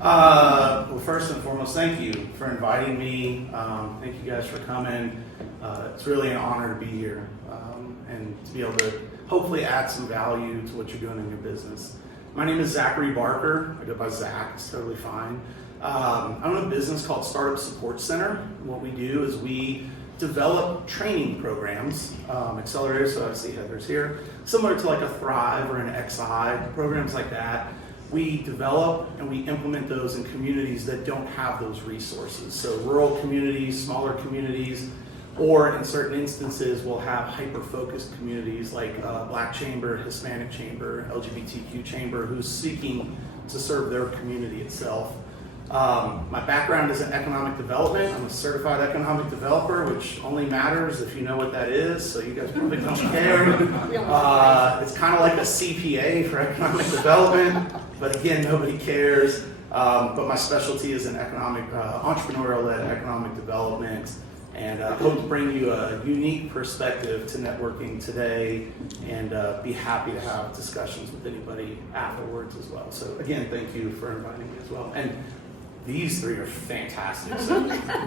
Well, first and foremost, thank you for inviting me. Thank you guys for coming. It's really an honor to be here and to be able to hopefully add some value to what you're doing in your business. My name is Zachary Barker. I go by Zach. It's totally fine. I own a business called Startup Support Center. What we do is we develop training programs, accelerators, so I see Heather's here, similar to like a Thrive or an XI, programs like that. We develop and we implement those in communities that don't have those resources. So rural communities, smaller communities, or in certain instances we'll have hyper-focused communities like Black Chamber, Hispanic Chamber, LGBTQ Chamber, who's seeking to serve their community itself. My background is in economic development. I'm a certified economic developer, which only matters if you know what that is, so you guys probably don't care. It's kind of like a CPA for economic development, but again, nobody cares. But my specialty is in entrepreneurial-led economic development, and hope to bring you a unique perspective to networking today, and be happy to have discussions with anybody afterwards as well. So again, thank you for inviting me as well. And these three are fantastic, so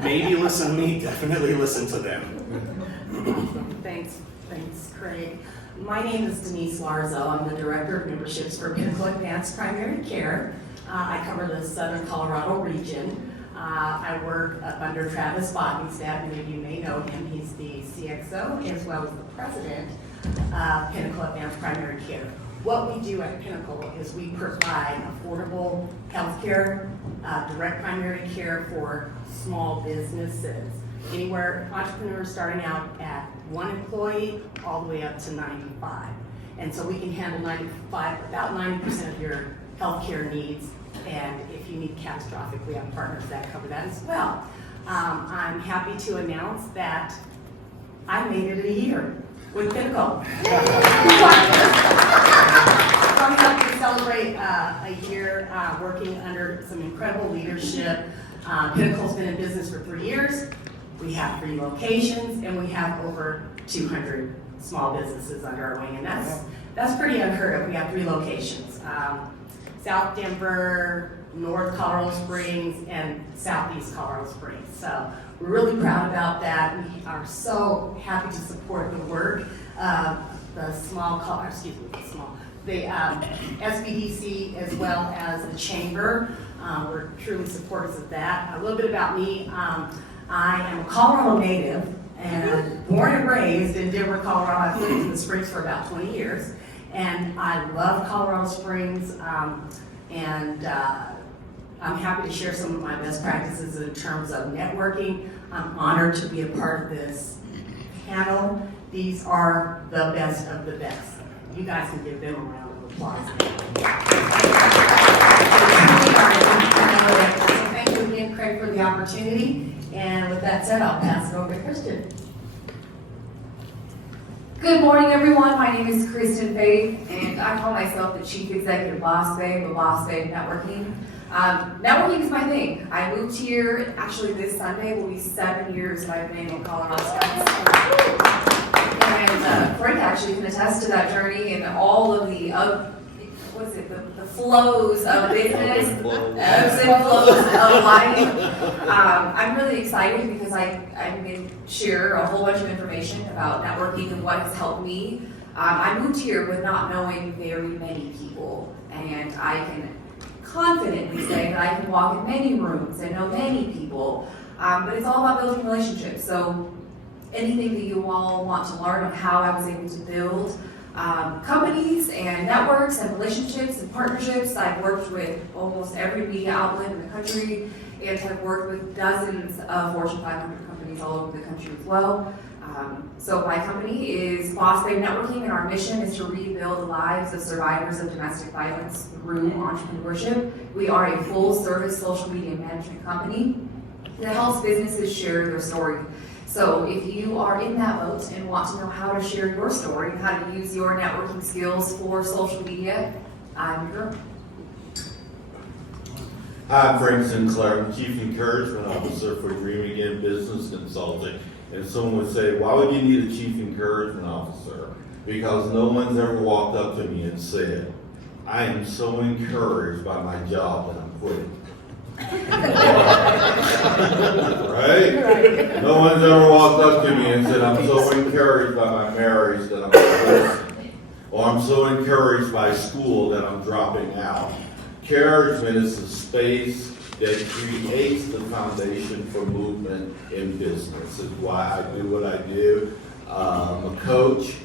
maybe listen to me, definitely listen to them. Thanks, Craig. My name is Denise Larzo. I'm the Director of Memberships for Pinnacle Advanced Primary Care. I cover the Southern Colorado region. I work up under Travis Bottenstad. Many of you may know him. He's the CXO as well as the President of Pinnacle Advanced Primary Care. What we do at Pinnacle is we provide affordable health care, direct primary care for small businesses. Anywhere, entrepreneurs starting out at 1 employee all the way up to 95. And so we can handle about 90% of your healthcare needs. And if you need catastrophic, we have partners that cover that as well. I'm happy to announce that I made it a year with Pinnacle. I'm happy to celebrate a year working under some incredible leadership. Pinnacle's been in business for 3 years. We have 3 locations, and we have over 200 small businesses under our wing, and that's pretty unheard of. We have 3 locations: South Denver, North Colorado Springs, and Southeast Colorado Springs. So we're really proud about that. We are so happy to support the work of the the SBDC as well as the Chamber. We're truly supporters of that. A little bit about me. I am a Colorado native and born and raised in Denver, Colorado. I've lived in the Springs for about 20 years, and I love Colorado Springs, and I'm happy to share some of my best practices in terms of networking. I'm honored to be a part of this panel. These are the best of the best. You guys can give them a round of applause. So thank you again, Craig, for the opportunity. And with that said, I'll pass it over to Kristen. Good morning, everyone. My name is Kristen Faith, and I call myself the Chief Executive Boss Babe of Boss Babe Networking. Networking is my thing. I moved here, actually this Sunday will be 7 years that I've been in Colorado Springs. And Frank actually can attest to that journey and all of the the flows of business, ebbs and flows of life. I'm really excited because I'm going to share a whole bunch of information about networking and what has helped me. I moved here with not knowing very many people, and I can confidently say that I can walk in many rooms and know many people, but it's all about building relationships. So anything that you all want to learn on how I was able to build companies and networks and relationships and partnerships. I've worked with almost every media outlet in the country and have worked with dozens of Fortune 500 companies all over the country as well. So my company is Boss Babe Networking, and our mission is to rebuild the lives of survivors of domestic violence through entrepreneurship. We are a full-service social media management company that helps businesses share their story. So if you are in that boat and want to know how to share your story, how to use your networking skills for social media, I'm your girl. Hi, I'm Frank Sinclair. I'm Chief Encouragement Officer for Dreaming in Business Consulting. And someone would say, why would you need a Chief Encouragement Officer? Because no one's ever walked up to me and said, I am so encouraged by my job that I'm quitting. Right? No one's ever walked up to me and said, I'm so encouraged by my marriage that I'm divorcing. Or I'm so encouraged by school that I'm dropping out. Encouragement is the space that creates the foundation for movement in business. It's why I do what I do. I'm a coach,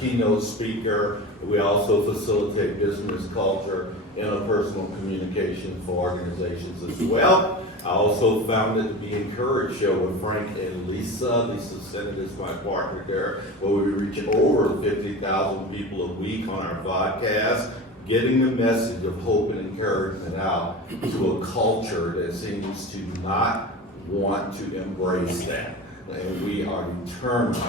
keynote speaker. We also facilitate business culture, interpersonal communication for organizations as well. I also founded the Be Encouraged show with Frank and Lisa. Lisa Sennett is my partner there, where we reach over 50,000 people a week on our podcast, getting the message of hope and encouragement out to a culture that seems to not want to embrace that. And we are determined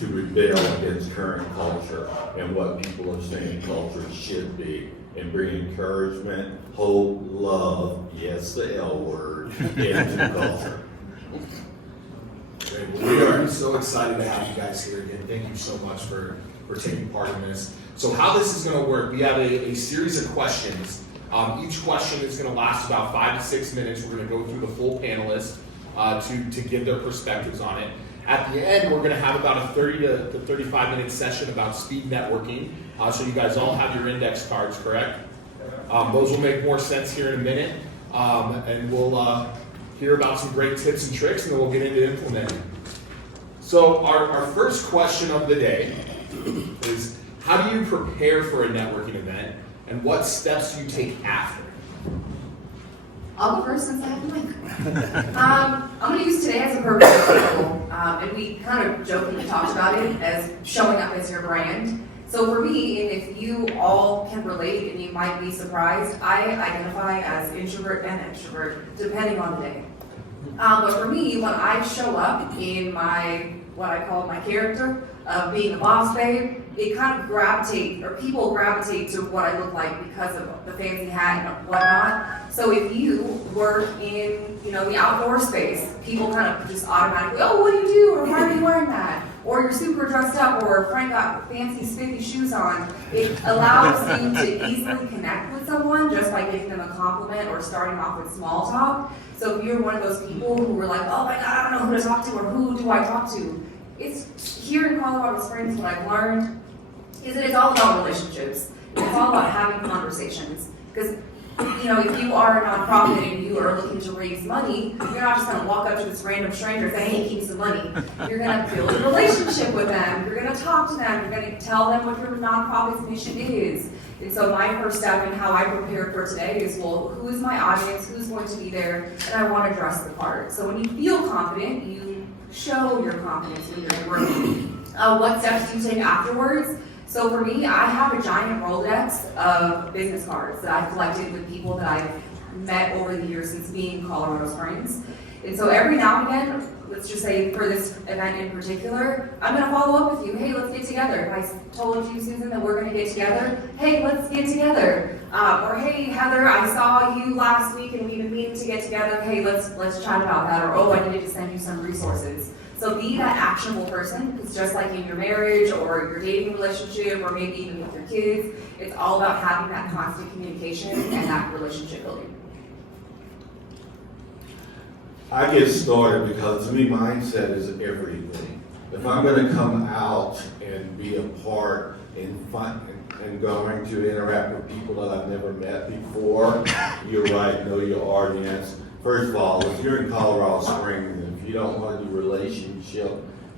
to rebel against current culture and what people are saying culture should be, and bring encouragement, hope, love, yes, the L word, into culture. Great. Well, we are so excited to have you guys here again. Thank you so much for taking part in this. So how this is going to work, we have a series of questions. Each question is going to last about 5 to 6 minutes. We're going to go through the full panelists to give their perspectives on it. At the end, we're going to have about a 30 to 35 minute session about speed networking. So you guys all have your index cards, correct? Those will make more sense here in a minute. And we'll hear about some great tips and tricks, and then we'll get into implementing. So our first question of the day is, how do you prepare for a networking event, and what steps do you take after? I'll go first since I have the mic. I'm going to use today as a perfect example, and we kind of jokingly talked about it as showing up as your brand. So for me, and if you all can relate, and you might be surprised, I identify as introvert and extrovert, depending on the day. But for me, when I show up in what I call my character of being a boss babe, it kind of people gravitate to what I look like because of the fancy hat and whatnot. So if you work in, the outdoor space, people kind of just automatically, oh, what do you do? Or why are you wearing that? Or you're super dressed up, or Frank got fancy spiffy shoes on. It allows you to easily connect with someone just by giving them a compliment or starting off with small talk. So if you're one of those people who were like, oh my God, I don't know who to talk to, or who do I talk to? It's here in Colorado Springs, what I've learned is that it's all about relationships. It's all about having conversations. Because, if you are a nonprofit and you are looking to raise money, you're not just going to walk up to this random stranger and say, hey, give me some money. You're going to build a relationship with them. You're going to talk to them. You're going to tell them what your nonprofit's mission is. And so my first step in how I prepared for today is, well, who is my audience? Who's going to be there? And I want to dress the part. So when you feel confident, you show your confidence in your work. What steps do you take afterwards? So for me, I have a giant Rolodex of business cards that I've collected with people that I've met over the years since being in Colorado Springs. And so every now and again, let's just say for this event in particular, I'm going to follow up with you. Hey, let's get together. If I told you, Susan, that we're going to get together, hey, let's get together. Or hey, Heather, I saw you last week and we've been meaning to get together. Hey, let's chat about that. Or oh, I needed to send you some resources. So be that actionable person. It's just like in your marriage or your dating relationship or maybe even with your kids. It's all about having that constant communication and that relationship building. I get started because to me mindset is everything. If I'm going to come out and be a part and going to interact with people that I've never met before, you're right, know your audience. First of all, if you're in Colorado Springs and if you don't want to do relationship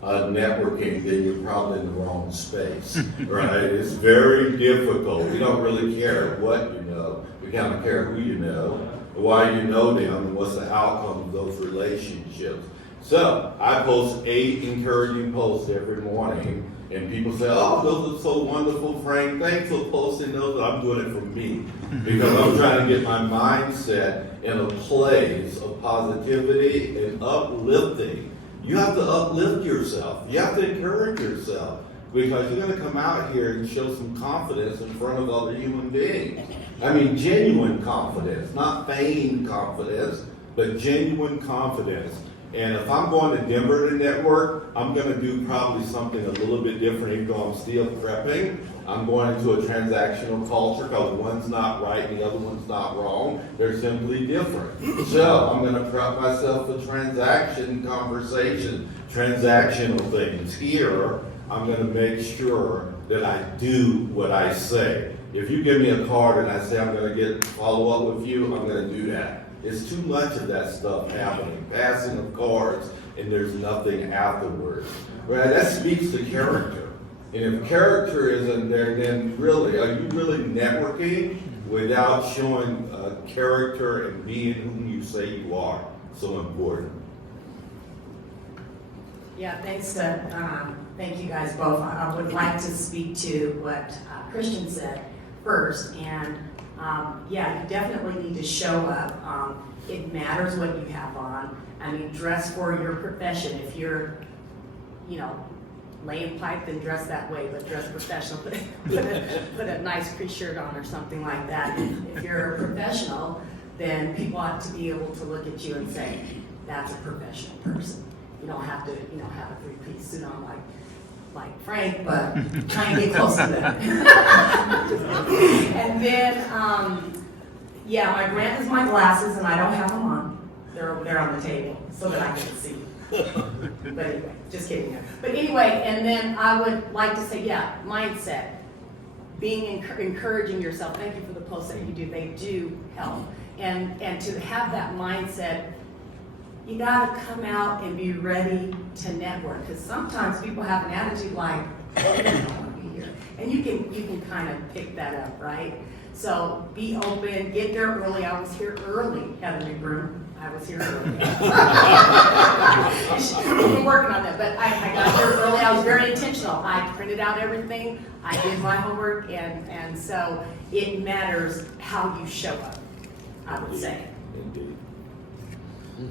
networking, then you're probably in the wrong space, right? It's very difficult. We don't really care what you know. We kind of care who you know, why you know them, and what's the outcome of those relationships. So I post 8 encouraging posts every morning, and people say, oh, those are so wonderful, Frank. Thanks for posting those. I'm doing it for me because I'm trying to get my mindset in a place of positivity and uplifting. You have to uplift yourself. You have to encourage yourself because you're going to come out here and show some confidence in front of other human beings. I mean, genuine confidence, not feigned confidence, but genuine confidence. And if I'm going to Denver to network, I'm gonna do probably something a little bit different, even though I'm still prepping. I'm going into a transactional culture because one's not right and the other one's not wrong. They're simply different. So I'm gonna prep myself for transaction conversation, transactional things. Here, I'm gonna make sure that I do what I say. If you give me a card and I say I'm gonna follow up with you, I'm gonna do that. It's too much of that stuff happening, passing of cards, and there's nothing afterwards. Right? That speaks to character. And if character isn't there, then really, are you really networking without showing character and being who you say you are? So important. Yeah, thank you guys both. I would like to speak to what Kristen said first, and yeah, you definitely need to show up. It matters what you have on. I mean, dress for your profession. If you're, laying pipe, then dress that way, but dress professional. Put a nice pre-shirt on or something like that. If you're a professional, then people ought to be able to look at you and say, that's a professional person. You don't have to, have a three-piece suit on like Frank, but try and get close to that. And then, yeah, my grant is my glasses, and I don't have them on. They're over there on the table so that I can see. But anyway, just kidding. But anyway, and then I would like to say, yeah, mindset. Being encouraging yourself. Thank you for the posts that you do. They do help. And to have that mindset, you got to come out and be ready to network, because sometimes people have an attitude like, I don't want to be here, and you can kind of pick that up, right? So be open, get there early. I was here early, Heather McBroom. I was here early. We've been working on that, but I got here early. I was very intentional. I printed out everything. I did my homework, and so it matters how you show up, I would say. Indeed.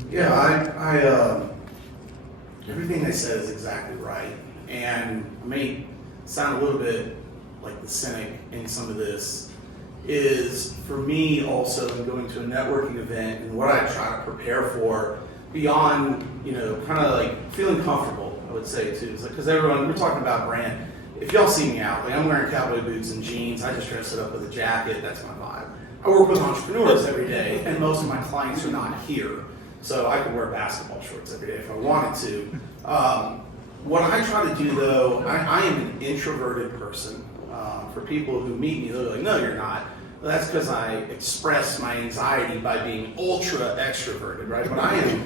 Yeah, I everything they said is exactly right. And I may sound a little bit like the cynic in some of this, is for me also in going to a networking event and what I try to prepare for beyond, kind of like feeling comfortable, I would say too. It's like, because everyone, we're talking about brand. If y'all see me out, like I'm wearing cowboy boots and jeans, I just dress it up with a jacket, that's my vibe. I work with entrepreneurs every day, and most of my clients are not here. So I could wear basketball shorts every day if I wanted to. What I try to do though, I am an introverted person. For people who meet me, they're like, no, you're not. Well, that's because I express my anxiety by being ultra extroverted, right? But I am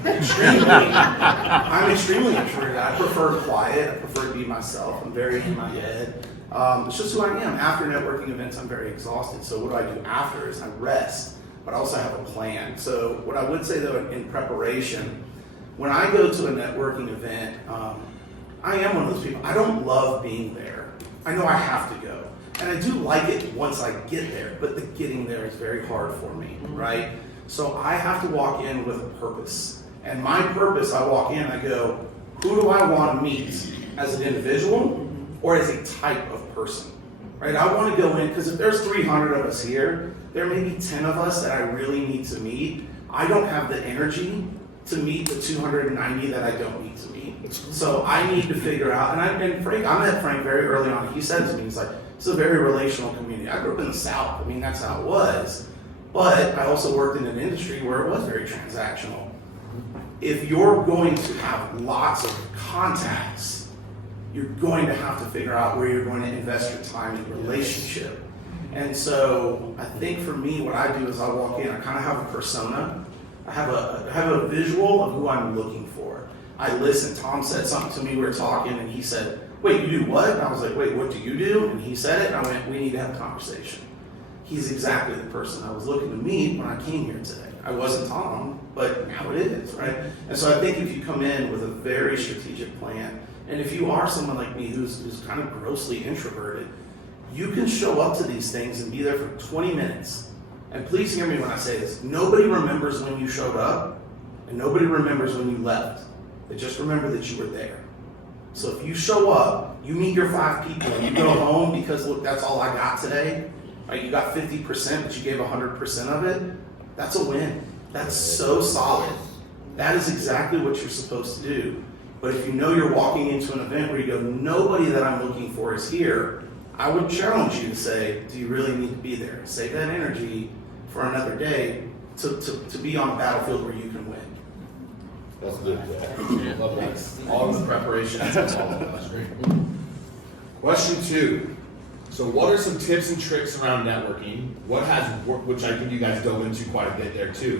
I'm extremely introverted. I prefer quiet. I prefer to be myself. I'm very in my head. It's just who I am. After networking events, I'm very exhausted. So what do after is I rest, but I also have a plan. So what I would say though in preparation, when I go to a networking event, I am one of those people. I don't love being there. I know I have to go. And I do like it once I get there, but the getting there is very hard for me, right? So I have to walk in with a purpose. And my purpose, I walk in, I go, who do I want to meet as an individual or as a type of person, right? I want to go in, because if there's 300 of us here, there may be 10 of us that I really need to meet. I don't have the energy to meet the 290 that I don't need to meet. So I need to figure out, and Frank, I met Frank very early on. He said to me, he's like, it's a very relational community. I grew up in the South. I mean, that's how it was. But I also worked in an industry where it was very transactional. If you're going to have lots of contacts, you're going to have to figure out where you're going to invest your time in relationship. And so I think for me, what I do is I walk in, I kind of have a persona. I have a visual of who I'm looking for. I listen. Tom said something to me, we were talking, and he said, wait, you do what? And I was like, wait, what do you do? And he said it, and I went, we need to have a conversation. He's exactly the person I was looking to meet when I came here today. I wasn't Tom, but now it is, right? And so I think if you come in with a very strategic plan, and if you are someone like me who's kind of grossly introverted, you can show up to these things and be there for 20 minutes. And please hear me when I say this. Nobody remembers when you showed up, and nobody remembers when you left. They just remember that you were there. So if you show up, you meet your 5 people, and you go home because, look, that's all I got today. Right? You got 50%, but you gave 100% of it. That's a win. That's so solid. That is exactly what you're supposed to do. But if you know you're walking into an event where you go, nobody that I'm looking for is here, I would challenge you to say, do you really need to be there? Save that energy for another day to be on a battlefield where you can win. That's good. Love that. All of the preparation. That's all of that. Great. Question 2. So what are some tips and tricks around networking? What has worked, which I think you guys dove into quite a bit there too.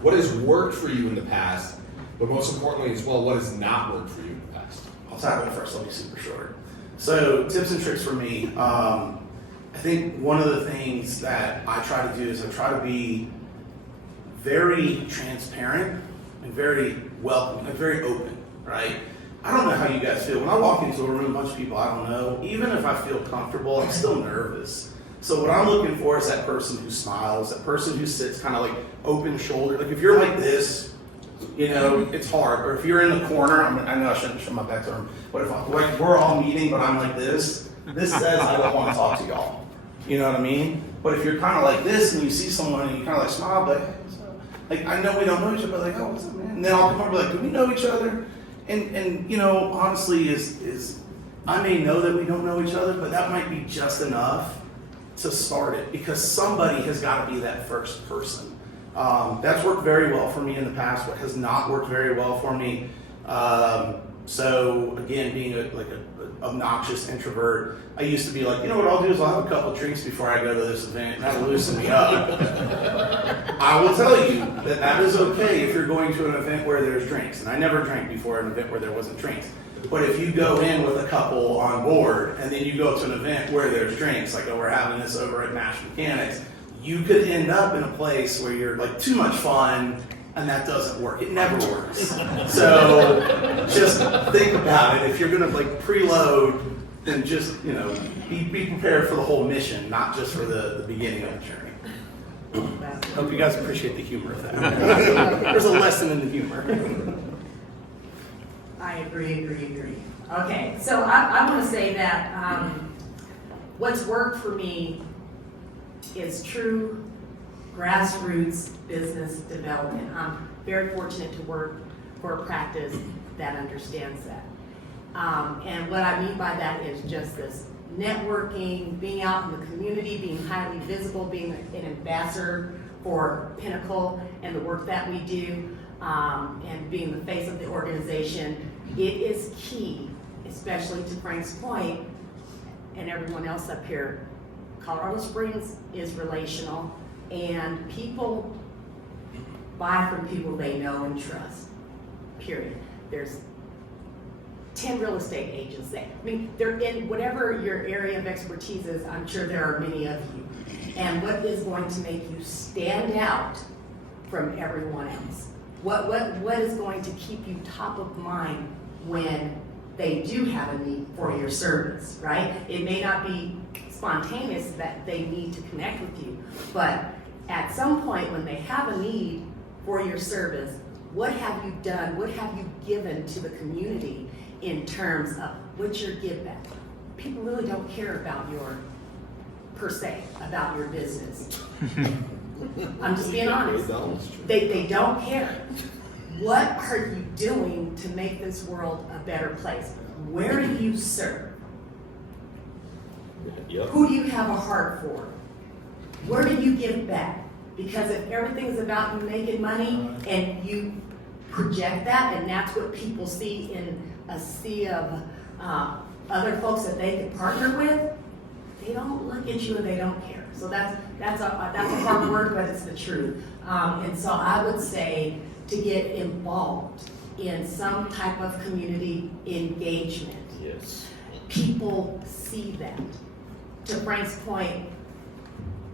What has worked for you in the past, but most importantly as well, what has not worked for you in the past? I'll tackle it first, I'll be super short. So tips and tricks for me. I think one of the things that I try to do is I try to be very transparent and very welcoming and very open, right? I don't know how you guys feel. When I walk into a room, a bunch of people I don't know, even if I feel comfortable, I'm still nervous. So what I'm looking for is that person who smiles, that person who sits kind of like open shouldered. Like if you're like this, you know, it's hard. Or if you're in the corner, I know I shouldn't show my back to them, but if like we're all meeting, but I'm like this says I don't want to talk to y'all. You know what I mean? But if you're kind of like this and you see someone and you kind of like smile, but like I know we don't know each other, but like, oh, what's up, man? And then I'll come over like, do we know each other? And you know, honestly, is I may know that we don't know each other, but that might be just enough to start it because somebody has got to be that first person. That's worked very well for me in the past. What has not worked very well for me. So again, being an obnoxious introvert, I used to be like, you know what I'll do is I'll have a couple of drinks before I go to this event, and that'll loosen me up. I will tell you that that is okay if you're going to an event where there's drinks, and I never drank before an event where there wasn't drinks. But if you go in with a couple on board, and then you go to an event where there's drinks, like, oh, we're having this over at Nash Mechanics, you could end up in a place where you're like too much fun, and that doesn't work. It never works. So just think about it. If you're gonna like preload, then just, you know, be prepared for the whole mission, not just for the beginning of the journey. Hope you guys appreciate the humor of that. There's a lesson in the humor. I agree. Okay, so I want to say that what's worked for me is true grassroots business development. I'm very fortunate to work for a practice that understands that. And what I mean by that is just this networking, being out in the community, being highly visible, being an ambassador for Pinnacle and the work that we do, and being the face of the organization. It is key, especially to Frank's point and everyone else up here. Colorado Springs is relational, and people buy from people they know and trust, period. There's 10 real estate agents there. I mean, they're in whatever your area of expertise is, I'm sure there are many of you. And what is going to make you stand out from everyone else? What is going to keep you top of mind when they do have a need for your service, right? It may not be spontaneous that they need to connect with you, but at some point when they have a need for your service, what have you done? What have you given to the community in terms of what's your give back? People really don't care about your, per se, about your business. I'm just being honest. They don't care. What are you doing to make this world a better place? Where do you serve? Yep. Who do you have a heart for? Where do you give back? Because if everything's about you making money and you project that, and that's what people see in a sea of other folks that they can partner with, they don't look at you and they don't care. So that's a hard word, but it's the truth. And so I would say to get involved in some type of community engagement. Yes. People see that. To Frank's point,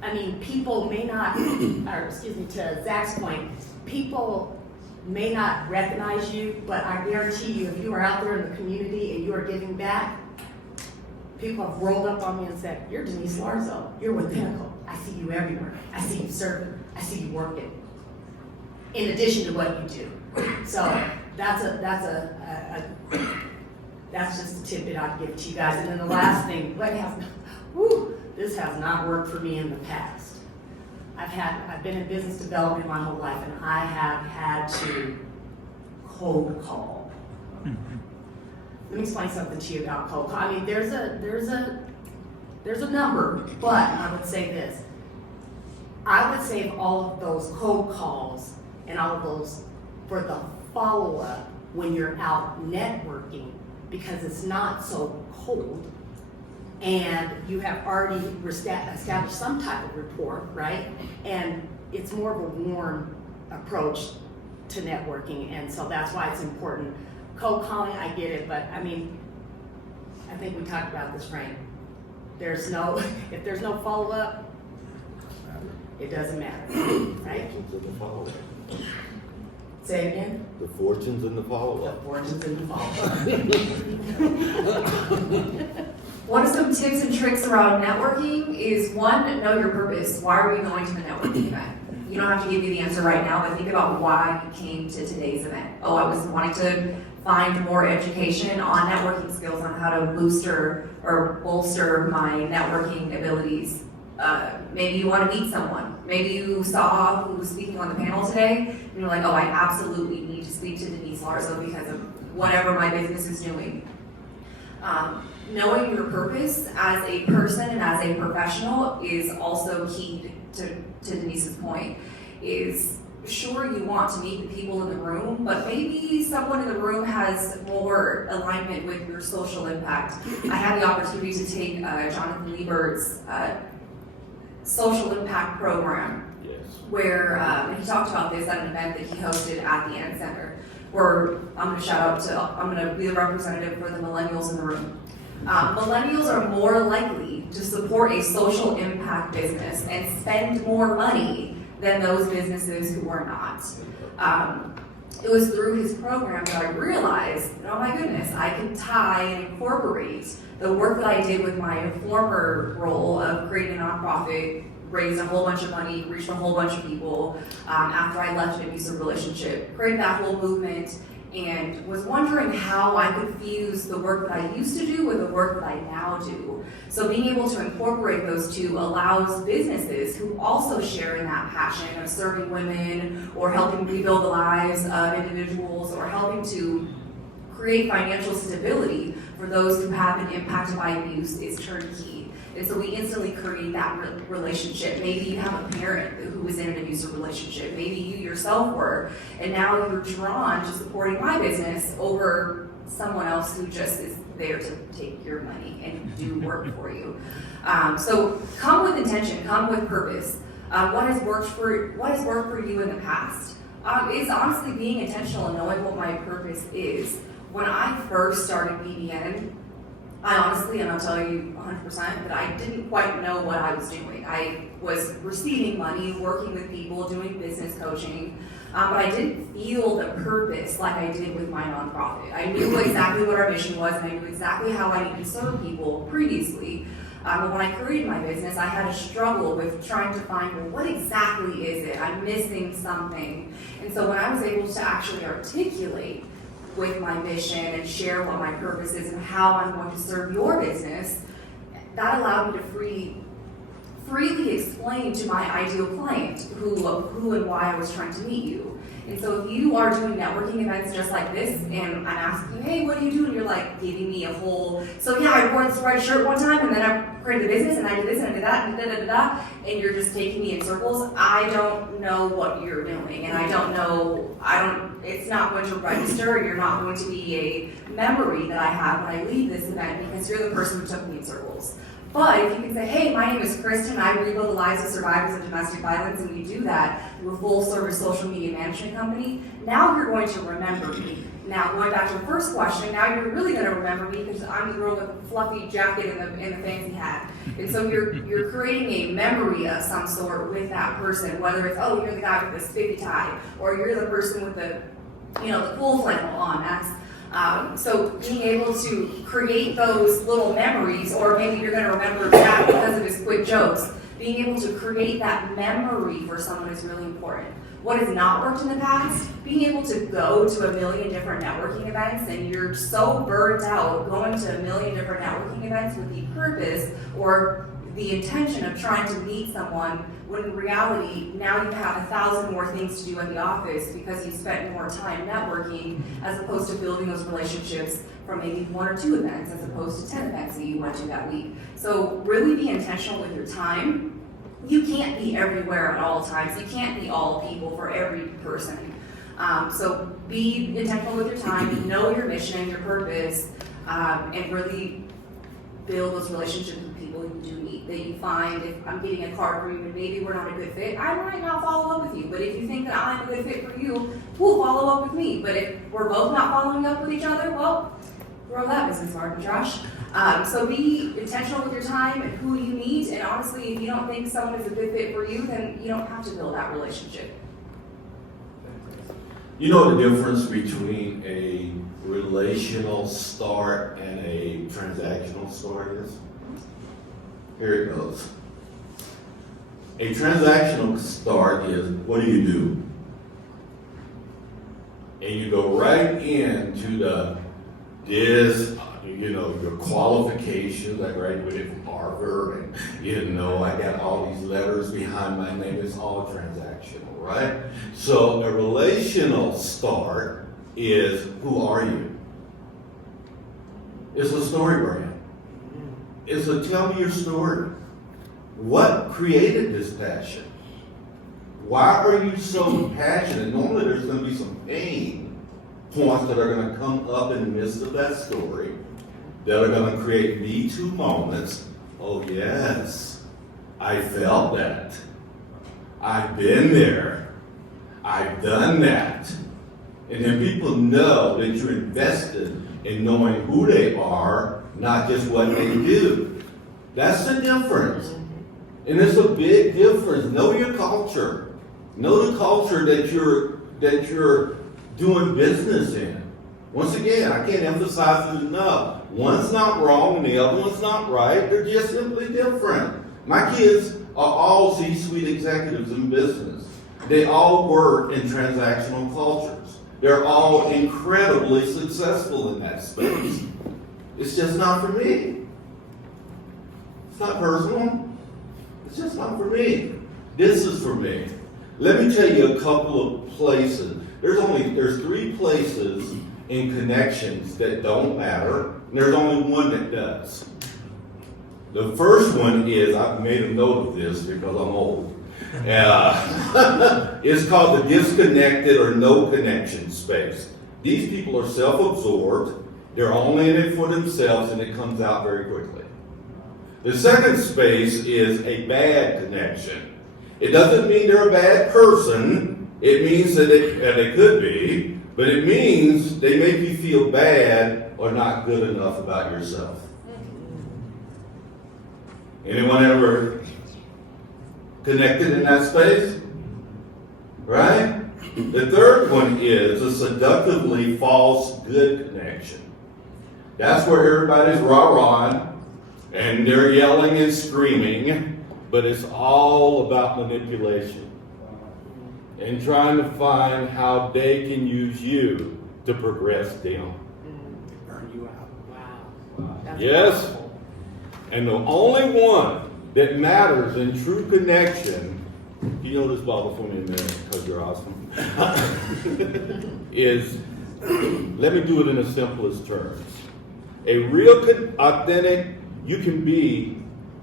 I mean, people may not, or excuse me, to Zach's point, people may not recognize you, but I guarantee you, if you are out there in the community and you are giving back, people have rolled up on me and said, "You're Denise Larzo. You're with Pinnacle. I see you everywhere. I see you serving. I see you working." In addition to what you do, so that's just a tidbit I'd give to you guys. And then the last thing, this has not worked for me in the past. I've been in business development my whole life, and I have had to cold call. Let me explain something to you about cold call. I mean, there's a number, but I would say this. I would save all of those cold calls and all of those for the follow-up when you're out networking, because it's not so cold and you have already established some type of rapport, right? And it's more of a warm approach to networking, and so that's why it's important. Cold calling, I get it, but I mean, I think we talked about this, Frank. If there's no follow-up, it doesn't matter, right? Fortunes in the follow-up. Say it again? The fortunes in the The follow-up. fortunes in the follow-up. What are some tips and tricks around networking is, one, know your purpose. Why are we going to the networking event? You don't have to give me the answer right now, but think about why you came to today's event. Oh, I was wanting to find more education on networking skills, on how to booster or bolster my networking abilities. Maybe you want to meet someone. Maybe you saw who was speaking on the panel today, and you're like, oh, I absolutely need to speak to Denise Larzo because of whatever my business is doing. Knowing your purpose as a person and as a professional is also key to Denise's point. Is sure, you want to meet the people in the room, but maybe someone in the room has more alignment with your social impact. I had the opportunity to take Jonathan Liebert's social impact program, Yes. where he talked about this at an event that he hosted at the Ant Center, where I'm going to be the representative for the millennials in the room. Millennials are more likely to support a social impact business and spend more money than those businesses who are not. It was through his program that I realized, oh my goodness, I could tie and incorporate the work that I did with my former role of creating a nonprofit, raised a whole bunch of money, reached a whole bunch of people after I left an abusive relationship, created that whole movement, and was wondering how I could fuse the work that I used to do with the work that I now do. So being able to incorporate those two allows businesses who also share in that passion of serving women or helping rebuild the lives of individuals or helping to create financial stability for those who have been impacted by abuse is turnkey. And so we instantly create that relationship. Maybe you have a parent who was in an abusive relationship. Maybe you yourself were. And now you're drawn to supporting my business over someone else who just is there to take your money and do work for you. So come with intention, come with purpose. What has worked for you in the past? Is honestly being intentional and knowing what my purpose is. When I first started BBN, I honestly, and I'll tell you 100%, that I didn't quite know what I was doing. I was receiving money, working with people, doing business coaching, but I didn't feel the purpose like I did with my nonprofit. I knew exactly what our mission was, and I knew exactly how I needed to serve people previously. But when I created my business, I had a struggle with trying to find, well, what exactly is it? I'm missing something. And so when I was able to actually articulate with my mission and share what my purpose is and how I'm going to serve your business, that allowed me to freely explain to my ideal client who and why I was trying to meet you. And so if you are doing networking events just like this, and I'm asking you, hey, what do you do? And you're like giving me a whole, so yeah, I wore this white shirt one time, and then I created a business, and I did this, and I did that, and da-da-da-da, and you're just taking me in circles, I don't know what you're doing, and it's not going to register, you're not going to be a memory that I have when I leave this event, because you're the person who took me in circles. But if you can say, hey, my name is Kristen, I rebuild the lives of survivors of domestic violence, and we do that through a full-service social media management company, now you're going to remember me. Now, going back to the first question, now you're really going to remember me because I'm the girl with the fluffy jacket and the fancy hat. And so you're creating a memory of some sort with that person, whether it's, oh, you're the guy with the spiffy tie, or you're the person with the cool flannel on, Max. So being able to create those little memories, or maybe you're going to remember Jack because of his quick jokes, being able to create that memory for someone is really important. What has not worked in the past, being able to go to a million different networking events and you're so burnt out going to a million different networking events with the purpose or the intention of trying to meet someone when in reality, now you have 1,000 more things to do at the office because you spent more time networking as opposed to building those relationships from maybe 1 or 2 events as opposed to 10 events that you went to that week. So really be intentional with your time. You can't be everywhere at all times. You can't be all people for every person. So be intentional with your time, know your mission and your purpose, and really build those relationships with people you do meet. That you find, if I'm getting a card from you and maybe we're not a good fit, I might not follow up with you. But if you think that I'm a good fit for you, we'll follow up with me. But if we're both not following up with each other, well, throw that business arbitrage. So be intentional with your time and who you meet. And honestly, if you don't think someone is a good fit for you, then you don't have to build that relationship. You know the difference between a relational start and a transactional start is? Here it goes. A transactional start is, what do you do? And you go right into your qualifications. I graduated from Harvard, and I got all these letters behind my name. It's all transactional, right? So a relational start is, who are you? It's a story brand. It's a tell me your story. What created this passion? Why are you so passionate? Normally there's going to be some pain points that are going to come up in the midst of that story that are going to create me too moments. Oh yes, I felt that. I've been there. I've done that. And then people know that you're invested in knowing who they are, not just what they do. That's the difference. And it's a big difference. Know your culture. Know the culture that you're doing business in. Once again, I can't emphasize it enough. One's not wrong and the other one's not right. They're just simply different. My kids are all C-suite executives in business. They all work in transactional cultures. They're all incredibly successful in that space. It's just not for me. It's not personal. It's just not for me. This is for me. Let me tell you a couple of places. There's 3 places in connections that don't matter, and there's only one that does. The first one is, I've made a note of this because I'm old. It's called the disconnected or no connection space. These people are self-absorbed. They're only in it for themselves, and it comes out very quickly. The second space is a bad connection. It doesn't mean they're a bad person. It means that they could be, but it means they make you feel bad or not good enough about yourself. Anyone ever connected in that space? Right? The third one is a seductively false good connection. That's where everybody's rah-rahing and they're yelling and screaming, but it's all about manipulation and trying to find how they can use you to progress them. Burn you out. Wow. That's Yes. powerful. And the only one that matters in true connection, you know this bottle for me a minute because you're awesome, is, let me do it in the simplest terms. A real authentic, you can be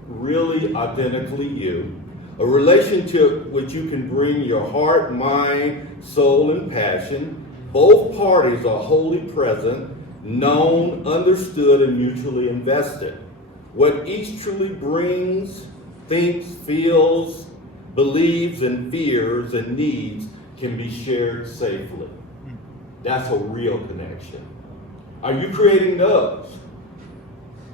really authentically you. A relationship which you can bring your heart, mind, soul, and passion. Both parties are wholly present, known, understood, and mutually invested. What each truly brings, thinks, feels, believes, and fears, and needs can be shared safely. That's a real connection. Are you creating those?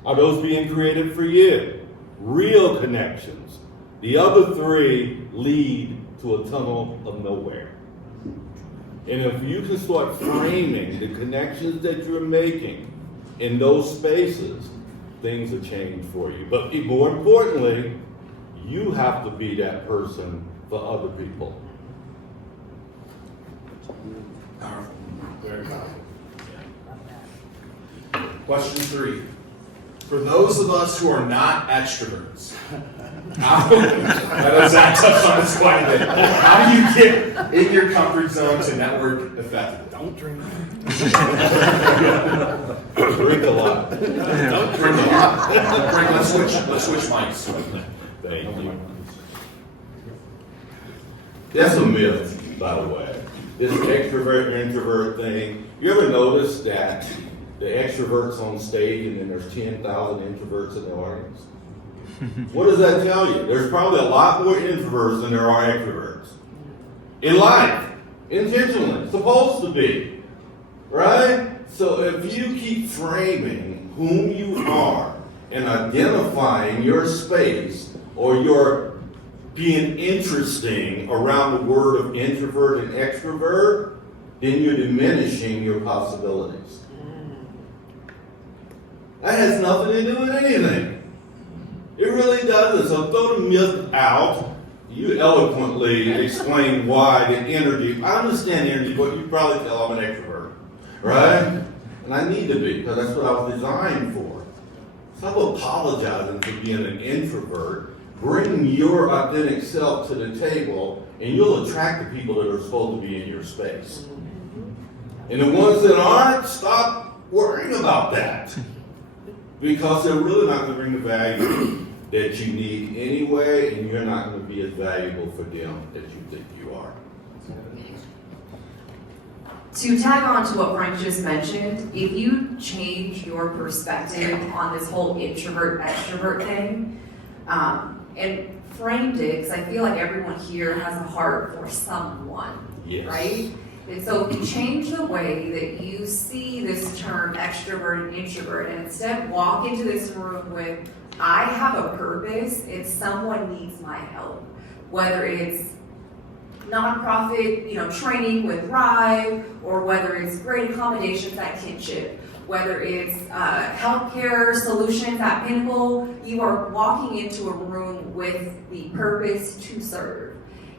Are those being created for you? Real connections. The other 3 lead to a tunnel of nowhere. And if you can start framing the connections that you're making in those spaces, things will change for you. But more importantly, you have to be that person for other people. Powerful. Very powerful. Question 3. For those of us who are not extroverts, as Zach touched on this quite a bit, how do you get in your comfort zone to network effectively? Don't drink. Drink a lot. Don't drink a lot. Let's switch mics. Thank you. That's a myth, by the way. This extrovert introvert thing. You ever notice that the extroverts on stage and then there's 10,000 introverts in the audience? What does that tell you? There's probably a lot more introverts than there are extroverts. In life, intentionally, supposed to be, right? So if you keep framing whom you are and identifying your space or your being interesting around the word of introvert and extrovert, then you're diminishing your possibilities. That has nothing to do with anything. It really doesn't. So throw the myth out. You eloquently explain why the energy. I understand the energy, but you probably tell I'm an extrovert, right? And I need to be, because that's what I was designed for. Stop apologizing for being an introvert. Bring your authentic self to the table, and you'll attract the people that are supposed to be in your space. And the ones that aren't, stop worrying about that. Because they're really not going to bring the value that you need anyway, and you're not going to be as valuable for them as you think you are. To tag on to what Frank just mentioned, if you change your perspective on this whole introvert-extrovert thing, and framed it, because I feel like everyone here has a heart for someone, Yes. right? And so if you change the way that you see this term extrovert and introvert, and instead walk into this room with, I have a purpose and someone needs my help, whether it's nonprofit, training with Thrive, or whether it's great accommodations at Kinship, whether it's healthcare solutions at Pinnacle, you are walking into a room with the purpose to serve.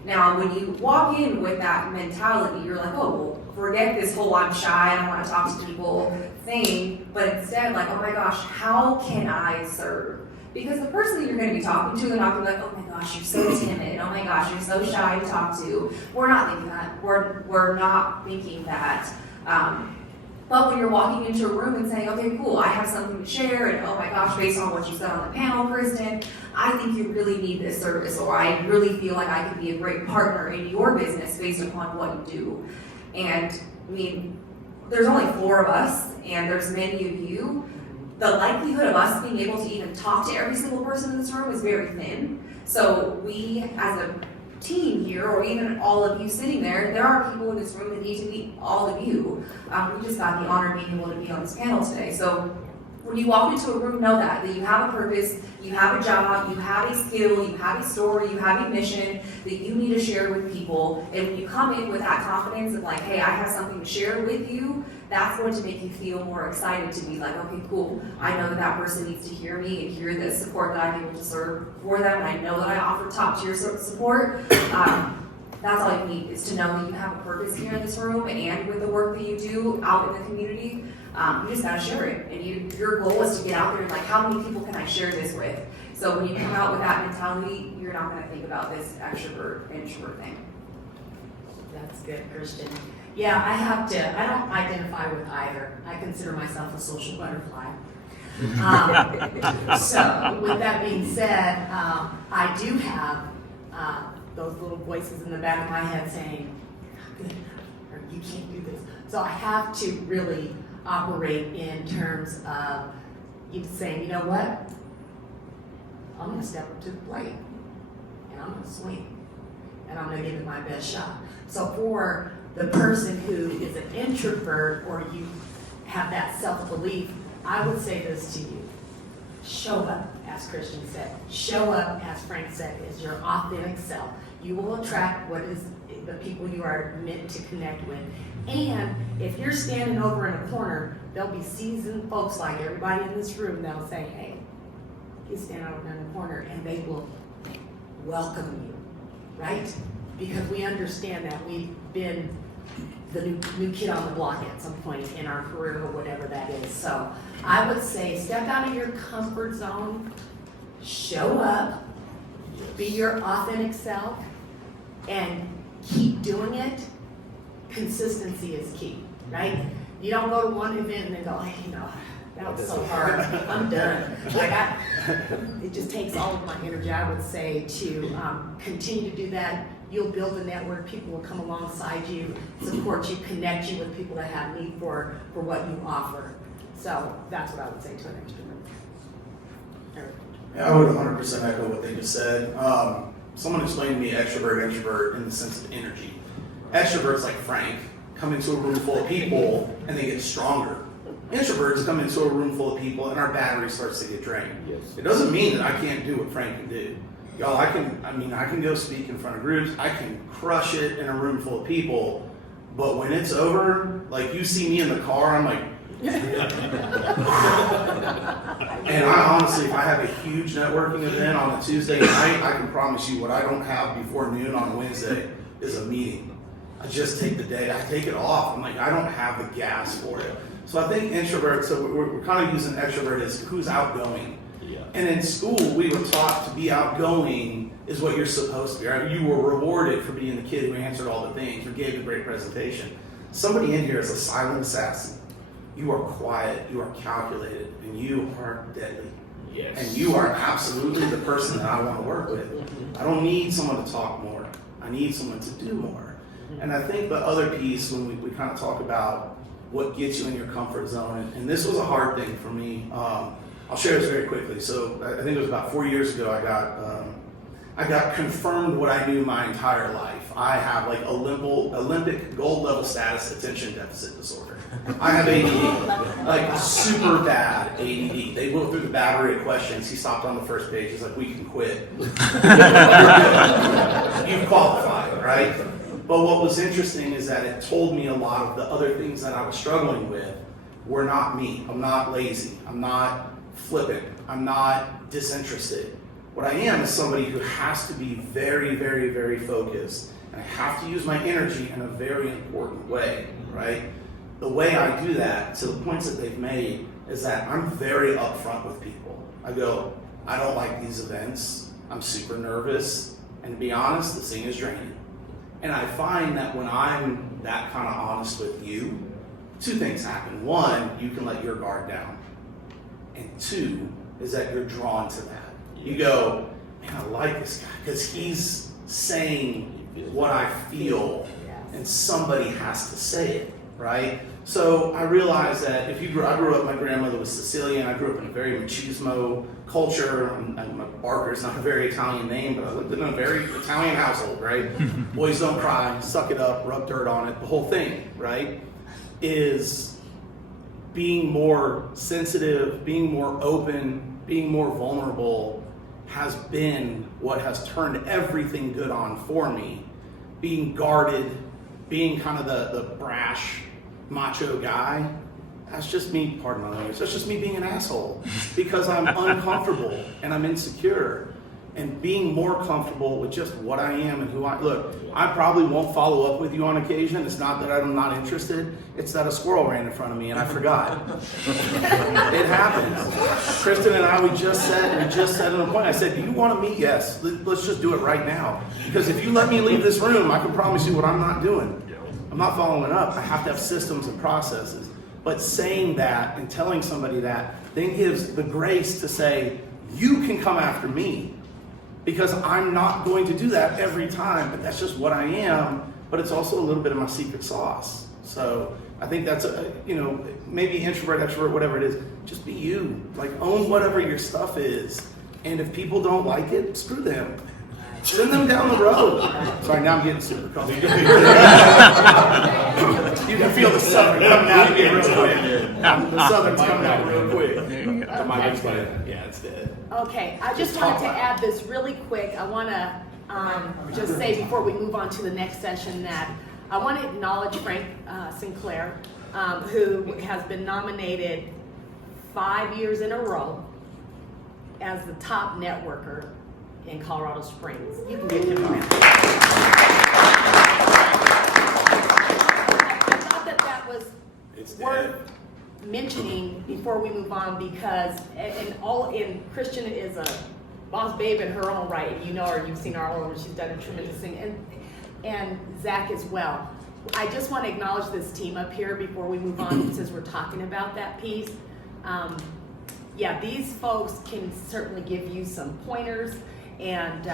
Now, when you walk in with that mentality, you're like, oh, well, forget this whole I'm shy, I don't want to talk to people thing, but instead, like, oh my gosh, how can I serve? Because the person that you're going to be talking to, they're not going to be like, oh my gosh, you're so timid, oh my gosh, you're so shy to talk to. We're not thinking that. We're not thinking that. But when you're walking into a room and saying, okay, cool, I have something to share, and oh my gosh, based on what you said on the panel, Kristen, I think you really need this service, or I really feel like I could be a great partner in your business based upon what you do. And I mean, there's only 4 of us, and there's many of you. The likelihood of us being able to even talk to every single person in this room is very thin. So we, as a team here, or even all of you sitting there are people in this room that need to meet all of you. We just got the honor of being able to be on this panel today. So when you walk into a room, know that you have a purpose, you have a job, you have a skill, you have a story, you have a mission that you need to share with people. And when you come in with that confidence of like, hey, I have something to share with you, that's going to make you feel more excited to be like, okay, cool. I know that person needs to hear me and hear the support that I'm able to serve for them. And I know that I offer top tier support. That's all you need, is to know that you have a purpose here in this room, and with the work that you do out in the community, you just gotta share it. And your goal is to get out there and like, how many people can I share this with? So when you come out with that mentality, you're not gonna think about this extrovert, introvert thing. That's good, Kristen. Yeah, I don't identify with either. I consider myself a social butterfly. So with that being said, I do have those little voices in the back of my head saying, or you can't do this. So I have to really operate in terms of you saying, you know what? I'm gonna step up to the plate and I'm gonna swing and I'm gonna give it my best shot. So for the person who is an introvert, or you have that self-belief, I would say this to you. Show up, as Kristen said. Show up, as Frank said, as your authentic self. You will attract what is the people you are meant to connect with. And if you're standing over in a corner, there'll be seasoned folks like everybody in this room that'll say, hey, he's standing over in the corner, and they will welcome you, right? Because we understand that we've been the new kid on the block at some point in our career or whatever that is. So I would say step out of your comfort zone, show up, be your authentic self, and keep doing it. Consistency is key, right? You don't go to one event and then go, hey, you know, that was so hard, I'm done. Like it just takes all of my energy, I would say, to continue to do that. You'll build a network, people will come alongside you, support you, connect you with people that have need for what you offer. So that's what I would say to an extrovert. Yeah, I would 100% echo what they just said. Someone explained to me extrovert in the sense of energy. Extroverts like Frank come into a room full of people and they get stronger. Introverts come into a room full of people and our battery starts to get drained. Yes. It doesn't mean that I can't do what Frank can do. Y'all, I can go speak in front of groups, I can crush it in a room full of people, but when it's over, like you see me in the car, I'm like, and I honestly, if I have a huge networking event on a Tuesday night, I can promise you what I don't have before noon on Wednesday is a meeting. I just take the day, I take it off. I'm like, I don't have the gas for it. So I think introverts, so we're kind of using extrovert as who's outgoing. Yeah. And in school, we were taught to be outgoing is what you're supposed to be, right? You were rewarded for being the kid who answered all the things or gave a great presentation. Somebody in here is a silent assassin. You are quiet, you are calculated, and you are deadly. Yes. And you are absolutely the person that I want to work with. I don't need someone to talk more. I need someone to do more. And I think the other piece, when we kind of talk about what gets you in your comfort zone, and this was a hard thing for me. I'll share this very quickly. So I think it was about 4 years ago, I got confirmed what I knew my entire life. I have like Olympic gold level status attention deficit disorder. I have ADD, like super bad ADD. They went through the battery of questions. He stopped on the first page. He's like, we can quit. You've qualified, right? But what was interesting is that it told me a lot of the other things that I was struggling with were not me. I'm not lazy. I'm not flippant. I'm not disinterested. What I am is somebody who has to be very, very, very focused. And I have to use my energy in a very important way, right? The way I do that, to the points that they've made, is that I'm very upfront with people. I go, I don't like these events. I'm super nervous. And to be honest, this thing is draining. And I find that when I'm that kind of honest with you, two things happen. One, you can let your guard down. And two, is that you're drawn to that. You go, man, I like this guy because he's saying what I feel and somebody has to say it, right? So I realized that I grew up, my grandmother was Sicilian. I grew up in a very machismo culture. Barker is not a very Italian name, but I lived in a very Italian household, right? Boys don't cry, suck it up, rub dirt on it. The whole thing, right, is being more sensitive, being more open, being more vulnerable has been what has turned everything good on for me. Being guarded, being kind of the brash, macho guy, that's just me, pardon my language, that's just me being an asshole because I'm uncomfortable and I'm insecure. And being more comfortable with just what I am and who I probably won't follow up with you on occasion. It's not that I'm not interested, it's that a squirrel ran in front of me and I forgot. It happens. Kristen and I, we just said at a point, I said, do you want to meet? Yes, let's just do it right now. Because if you let me leave this room, I can promise you what I'm not doing. I'm not following up. I have to have systems and processes. But saying that and telling somebody that then gives the grace to say, you can come after me. Because I'm not going to do that every time, but that's just what I am. But it's also a little bit of my secret sauce. So I think that's maybe introvert, extrovert, whatever it is. Just be you. Like own whatever your stuff is. And if people don't like it, screw them. Send them down the road. Sorry, now I'm getting super comfortable. You can feel the southern coming out of me real quick. The southern's coming out real quick. Yeah, it's dead. Okay, I just wanted to add this really quick. I want to just say before we move on to the next session that I want to acknowledge Frank Sinclair, who has been nominated 5 years in a row as the top networker in Colorado Springs. You can give him a round. mentioning before we move on, because, and Kristen is a boss babe in her own right. You know her, you've seen her all over, she's done a tremendous thing, and Zach as well. I just want to acknowledge this team up here before we move on, since we're talking about that piece. Yeah, these folks can certainly give you some pointers, and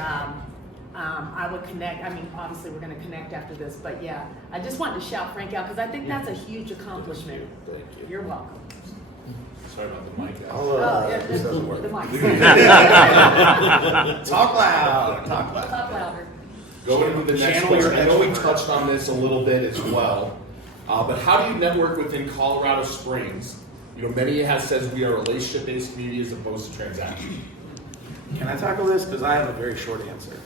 I would connect. I mean, obviously we're going to connect after this, but yeah, I just wanted to shout Frank out because I think that's a huge accomplishment. Thank you. You're welcome. Sorry about the mic, guys. This doesn't work. The mic. Talk loud. Talk loud. Talk louder. Going into the next Channel your question, I know we extrovert. touched on this a little bit as well, but how do you network within Colorado Springs? You know, many have says we are a relationship-based community as opposed to transaction. Can I tackle this? Because I have a very short answer.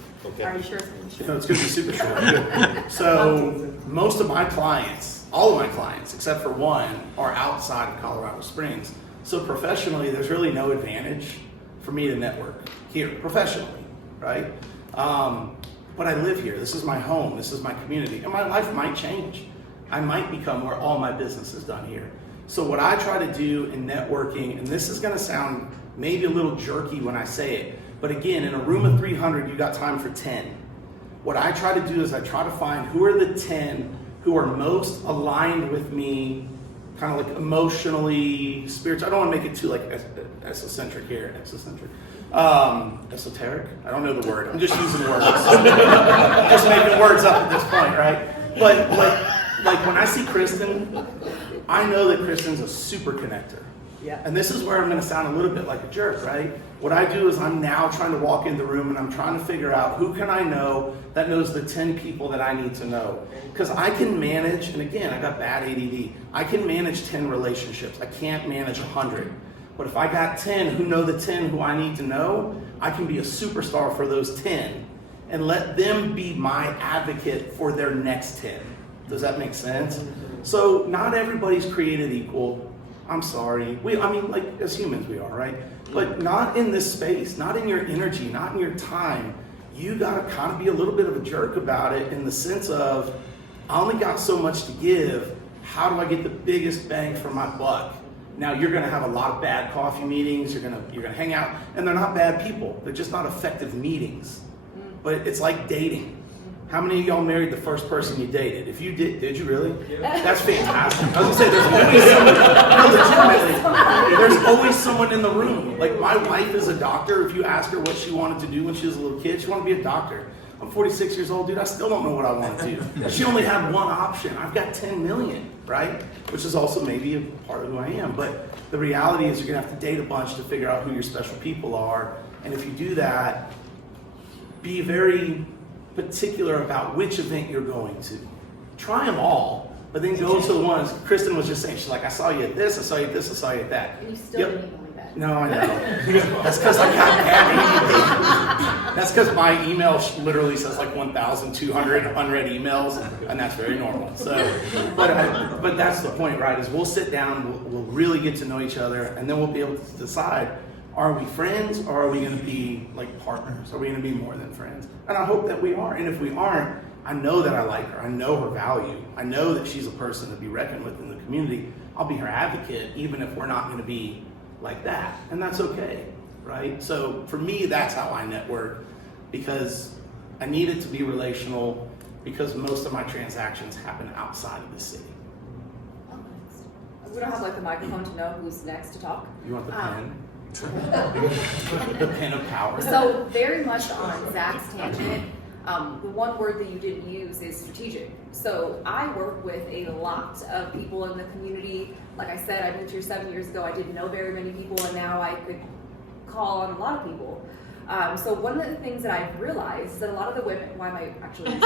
Are you sure? No, it's going to be super short. So most of my clients, all of my clients, except for one, are outside of Colorado Springs. So professionally, there's really no advantage for me to network here, professionally, right? But I live here. This is my home. This is my community. And my life might change. I might become where all my business is done here. So what I try to do in networking, and this is going to sound maybe a little jerky when I say it, but again, in a room of 300, you got time for 10. What I try to do is I try to find who are the 10 who are most aligned with me, kind of like emotionally, spiritual. I don't want to make it too like esocentric here, esoteric? I don't know the word. I'm just using words. Just making words up at this point, right? But like when I see Kristen, I know that Kristen's a super connector. Yeah. And this is where I'm going to sound a little bit like a jerk, right? What I do is I'm now trying to walk in the room and I'm trying to figure out who can I know that knows the 10 people that I need to know. Because I can manage, and again, I got bad ADD, I can manage 10 relationships. I can't manage 100. But if I got 10 who know the 10 who I need to know, I can be a superstar for those 10 and let them be my advocate for their next 10. Does that make sense? So not everybody's created equal. I'm sorry. Like as humans we are, right? But not in this space, not in your energy, not in your time. You gotta kind of be a little bit of a jerk about it in the sense of, I only got so much to give. How do I get the biggest bang for my buck? Now you're gonna have a lot of bad coffee meetings. You're gonna hang out, and they're not bad people. They're just not effective meetings. But it's like dating. How many of y'all married the first person you dated? If you did you really? That's fantastic. I was gonna say, there's always someone, no, legitimately, there's always someone in the room. Like my wife is a doctor. If you ask her what she wanted to do when she was a little kid, she wanted to be a doctor. I'm 46 years old, dude. I still don't know what I want to do. She only had one option. I've got 10 million, right? Which is also maybe a part of who I am. But the reality is you're gonna have to date a bunch to figure out who your special people are. And if you do that, be very particular about which event you're going to. Try them all, but then go to the ones. Kristen was just saying, she's like, I saw you at this, I saw you at this, I saw you at that. And you still didn't email me back. No, I know. That's because I got bad. That's because my email literally says like 1,200 unread emails, and that's very normal. So, but that's the point, right? Is we'll sit down, we'll really get to know each other, and then we'll be able to decide, are we friends or are we going to be like partners? Are we going to be more than friends? And I hope that we are. And if we aren't, I know that I like her. I know her value. I know that she's a person to be reckoned with in the community. I'll be her advocate even if we're not going to be like that. And that's okay, right? So for me, that's how I network, because I need it to be relational, because most of my transactions happen outside of the city. We don't have like the microphone to know who's next to talk. You want the pen? The pen of power. So very much on Zach's tangent, the one word that you didn't use is strategic. So I work with a lot of people in the community. Like I said, I moved here 7 years ago. I didn't know very many people, and now I could call on a lot of people. So one of the things that I've realized is that a lot of the women, why am I actually? You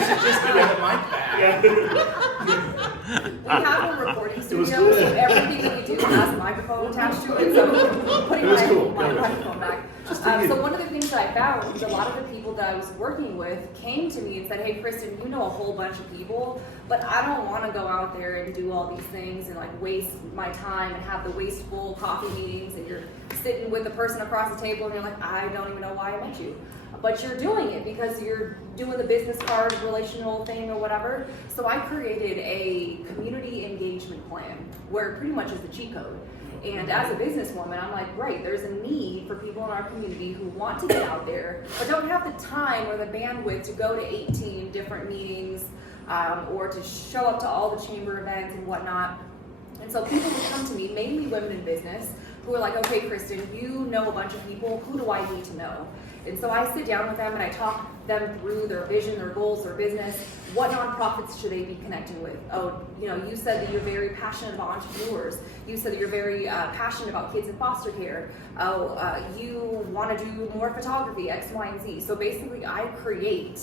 should just give the mic back. We have a recording studio, so everything that we do has a microphone attached to it. So putting It was cool. my microphone back. So one of the things that I found is a lot of the people that I was working with came to me and said, hey, Kristen, you know a whole bunch of people, but I don't want to go out there and do all these things and like waste my time and have the wasteful coffee meetings and you're sitting with the person across the table and you're like, I don't even know why I met you. But you're doing it because you're doing the business card relational thing or whatever. So I created a community engagement plan where it pretty much is the cheat code. And as a businesswoman, I'm like, great, there's a need for people in our community who want to get out there, but don't have the time or the bandwidth to go to 18 different meetings or to show up to all the chamber events and whatnot. And so people would come to me, mainly women in business, who are like, okay, Kristen, you know a bunch of people, who do I need to know? And so I sit down with them and I talk them through their vision, their goals, their business. What nonprofits should they be connecting with? Oh, you know, you said that you're very passionate about entrepreneurs. You said that you're very passionate about kids in foster care. Oh, you want to do more photography, X, Y, and Z. So basically I create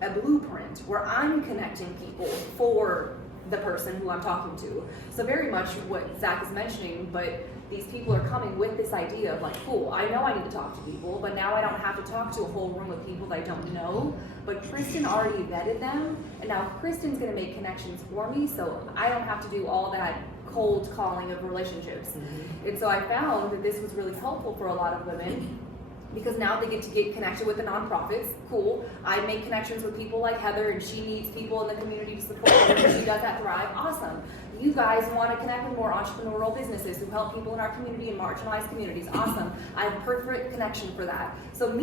a blueprint where I'm connecting people for the person who I'm talking to. So very much what Zach is mentioning, but these people are coming with this idea of like, cool, I know I need to talk to people, but now I don't have to talk to a whole room of people that I don't know. But Kristen already vetted them, and now Kristen's gonna make connections for me, so I don't have to do all that cold calling of relationships. Mm-hmm. And so I found that this was really helpful for a lot of women, because now they get to get connected with the nonprofits. Cool. I make connections with people like Heather, and she needs people in the community to support her, and she does that Thrive. Awesome. You guys want to connect with more entrepreneurial businesses who help people in our community and marginalized communities. Awesome. I have perfect connection for that. So for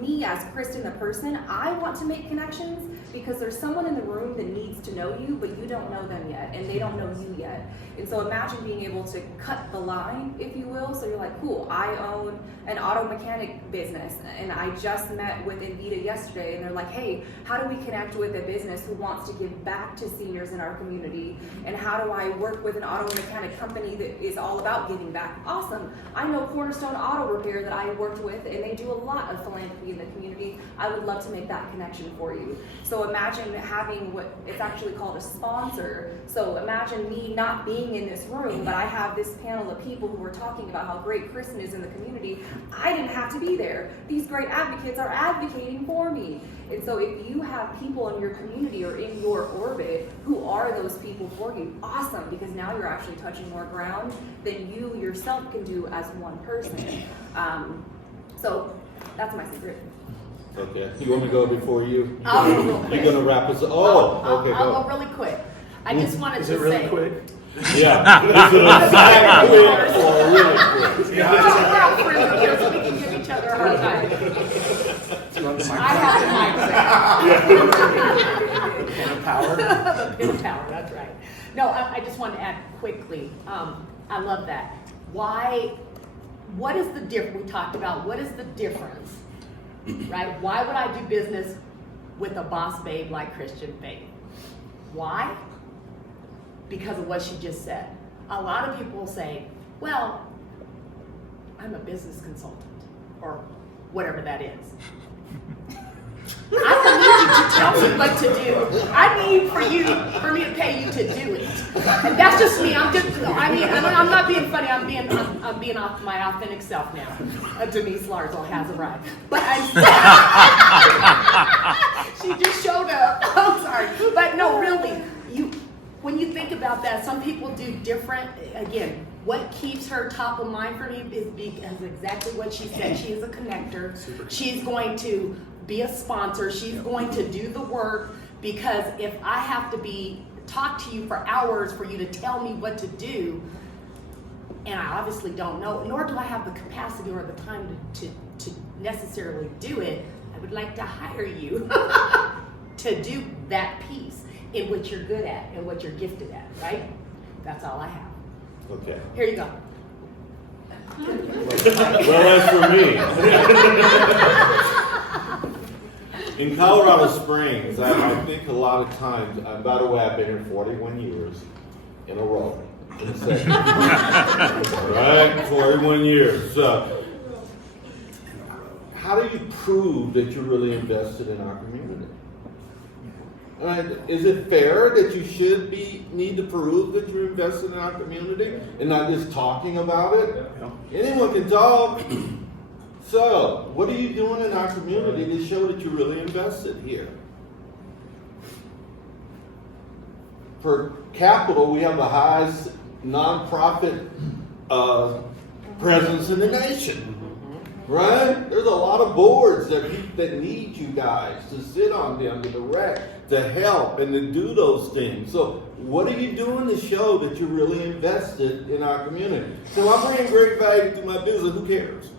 me as Kristen the person, I want to make connections because there's someone in the room that needs to know you, but you don't know them yet, and they don't know you yet. And so imagine being able to cut the line, if you will. So you're like, cool, I own an auto mechanic business, and I just met with Invita yesterday, and they're like, hey, how do we connect with a business who wants to give back to seniors in our community? And how do I work with an auto mechanic company that is all about giving back? Awesome. I know Cornerstone Auto Repair that I worked with, and they do a lot of philanthropy in the community. I would love to make that connection for you. So imagine having what it's actually called a sponsor. So imagine me not being in this room, but I have this panel of people who are talking about how great Kristen is in the community. I didn't have to be there. These great advocates are advocating for me. And so if you have people in your community or in your orbit who are those people for you, awesome, because now you're actually touching more ground than you yourself can do as one person. So that's my secret. Okay, you want me to go before you? I'll go real quick. You're gonna wrap us, oh, okay, I'll go. go really quick. I just wanted Is to it really say. quick? Yeah. Is it a side quick or really quick? We're all friends here, so we can give each other a hard time. I have the mic. Pin of power. The pin of power, that's right. No, I just want to add quickly. I love that. What is the difference? We talked about what is the difference, right? Why would I do business with a boss babe like Christian Faith? Why? Because of what she just said. A lot of people say, well, I'm a business consultant, or whatever that is. I don't need you to tell me what to do. I need for me to pay you to do it. And that's just me. I'm not being funny. I'm being off my authentic self now. Denise Larsel has arrived. But she just showed up. I'm sorry. But no, really, when you think about that, some people do different. Again, what keeps her top of mind for me is because exactly what she said. She is a connector. She's going to be a sponsor. She's going to do the work, because if I have to talk to you for hours for you to tell me what to do, and I obviously don't know, nor do I have the capacity or the time to necessarily do it, I would like to hire you to do that piece in what you're good at and what you're gifted at, right? That's all I have. Okay. Here you go. Well, as for me, in Colorado Springs, I think a lot of times, by the way, I've been here 41 years in a row. Right? 41 years. How do you prove that you're really invested in our community? Is it fair that you should need to prove that you're invested in our community and not just talking about it? Anyone can talk, So, what are you doing in our community to show that you're really invested here? For capital, we have the highest nonprofit presence in the nation. Right? There's a lot of boards that need you guys to sit on them, to direct, to help, and to do those things. So what are you doing to show that you're really invested in our community? So I'm bringing great value to my business. Who cares?